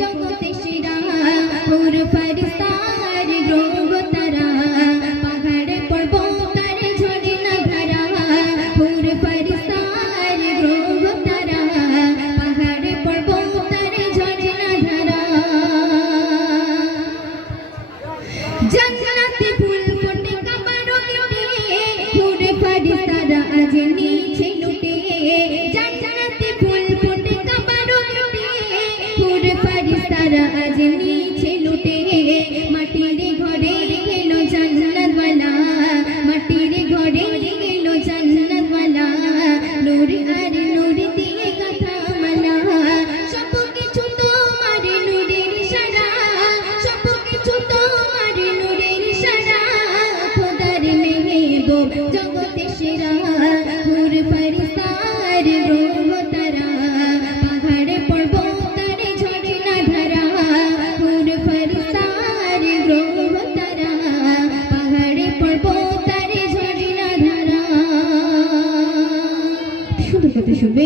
জগতে সেরা হুর ফারিস্তার গ্রহ তারা পাহাড়ে পর্বতের ঝর্ণা ধারা হুর ফারিস্তার গ্রহ তারা পাহাড়ে পর্বতের ঝর্ণা ধারা জান্নাতে ফুল ফোটে কাবার গেটে হুর ফারিস্তারা আজ নিচে লুটে জান্নাতে ফুল ফোটে কাবার গেটে হুর ফারিস্তারা আজ নিচে লুটে মাটির ঘরে গেল জান্নাতওয়ালা মাটির ঘরে গেল জান্নাতওয়ালা নূর আর নূর দিয়ে কথা মালা সব কিছু তোমার নূরের ইশারা সব কিছু তোমার নূরের ইশারা খোদার মেহবুব জগতে সেরা হুর ফারিস্তার গ্রহ তারা পাহাড়ে পর্বতের ঝর্ণা ধারা হুর ফারিস্তার গ্রহ তারা পাহাড়ে পর্বতের ঝর্ণা ধারা শুধু কথা শুনবে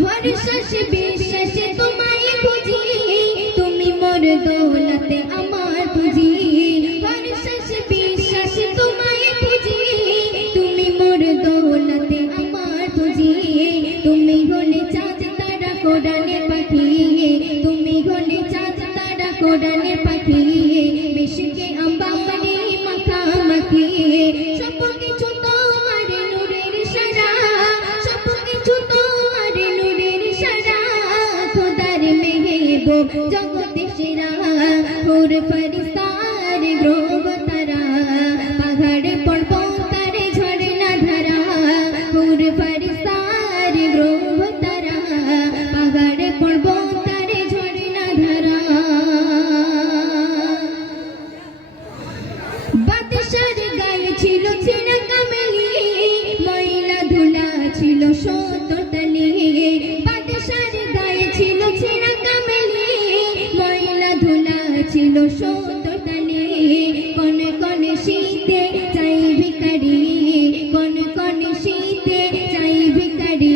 ভরসাসে বিশ্বাসে তোমায় খুঁজি তুমি মোর দৌলতে আমার পুঁজি ভরসাসে বিশ্বাসে তোমায় খুঁজি তুমি মোর দৌলতে আমার পুঁজি তুমি হলে চাঁদ তারা কোরআনের পাখি তুমি হলে চাঁদ তারা কোরআনের পাখি মিশকে আম্বারে মাখামাখি সব কিছু তোমার নূরের ইশারা সব কিছু তোমার নূরের ইশারা খোদার মেহবুব জগতে সেরা হুর ফারিস্তার গ্রহ তারা পাহাড়ে পর্বতের ঝর্ণা ধারা হুর ফারিস্তার গ্রহ তারা পাহাড়ে পর্বতের ঝর্ণা ধারা বাদশার গায়ে ছিল ছেঁড়া কামেলি ময়লা ধুলা ছিল সত্তর তালি বাদশার গায়ে ছিল ছেঁড়া কামেলি ময়লা ধুলা ছিল সত্তর তালি কনে কনে শীতে চাই ভিখারি কনে কনে শীতে চাই ভিখারি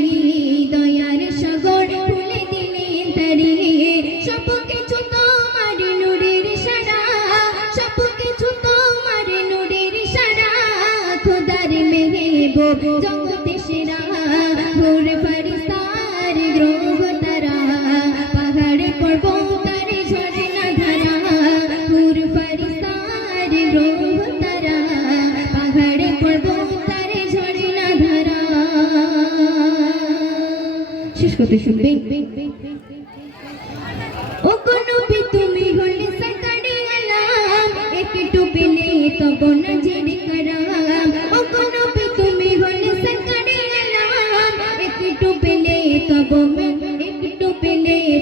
দয়ার সাগর খুলে দিলেন তারি সব কিছু তোমার নূরের ইশারা সব কিছু তোমার নূরের ইশারা খোদার মেহবুব জগতে সেরা হুর ফারিস্তার গ্রহ তারা পাহাড়ে পর্বতের ঝর্ণা ধারা হুর ফারিস্তার গ্রহ তারা পাহাড়ে পর্বতের ঝর্ণা ধারা শেষ করতে শুনবে ও নবী তুমি হলে সরকারে আলাম একটু পেলে তব নজর করাম ও নবী তুমি হলে সরকারে আলাম একটু পেলে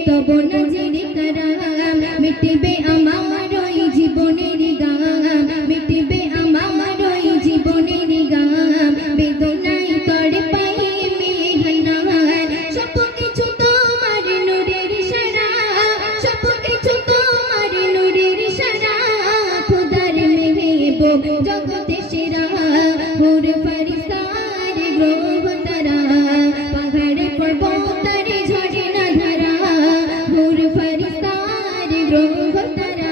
তব নজর করাম মিটবে আমার ওই জীবনের গাম মিটবে আমার ওই জীবনের গাম বেদনাই তড় পাই মেঘনার সব কিছু তোমার নূরের ইশারা সব কিছু তোমার নূরের ইশারা খোদার মেহবুব জগতে সেরা হুর ফারিস্তার গ্রহ তারা পাহাড়ে পর্বতের ঝর্ণা ধারা হুর ফারিস্তার গ্রহ তারা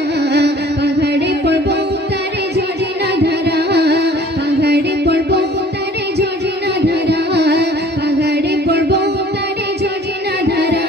পাহাড়ে পর্বতের ঝর্ণা ধারা পাহাড়ে পর্বতের ঝর্ণা ধারা পাহাড়ে পর্বতের ঝর্ণা ধারা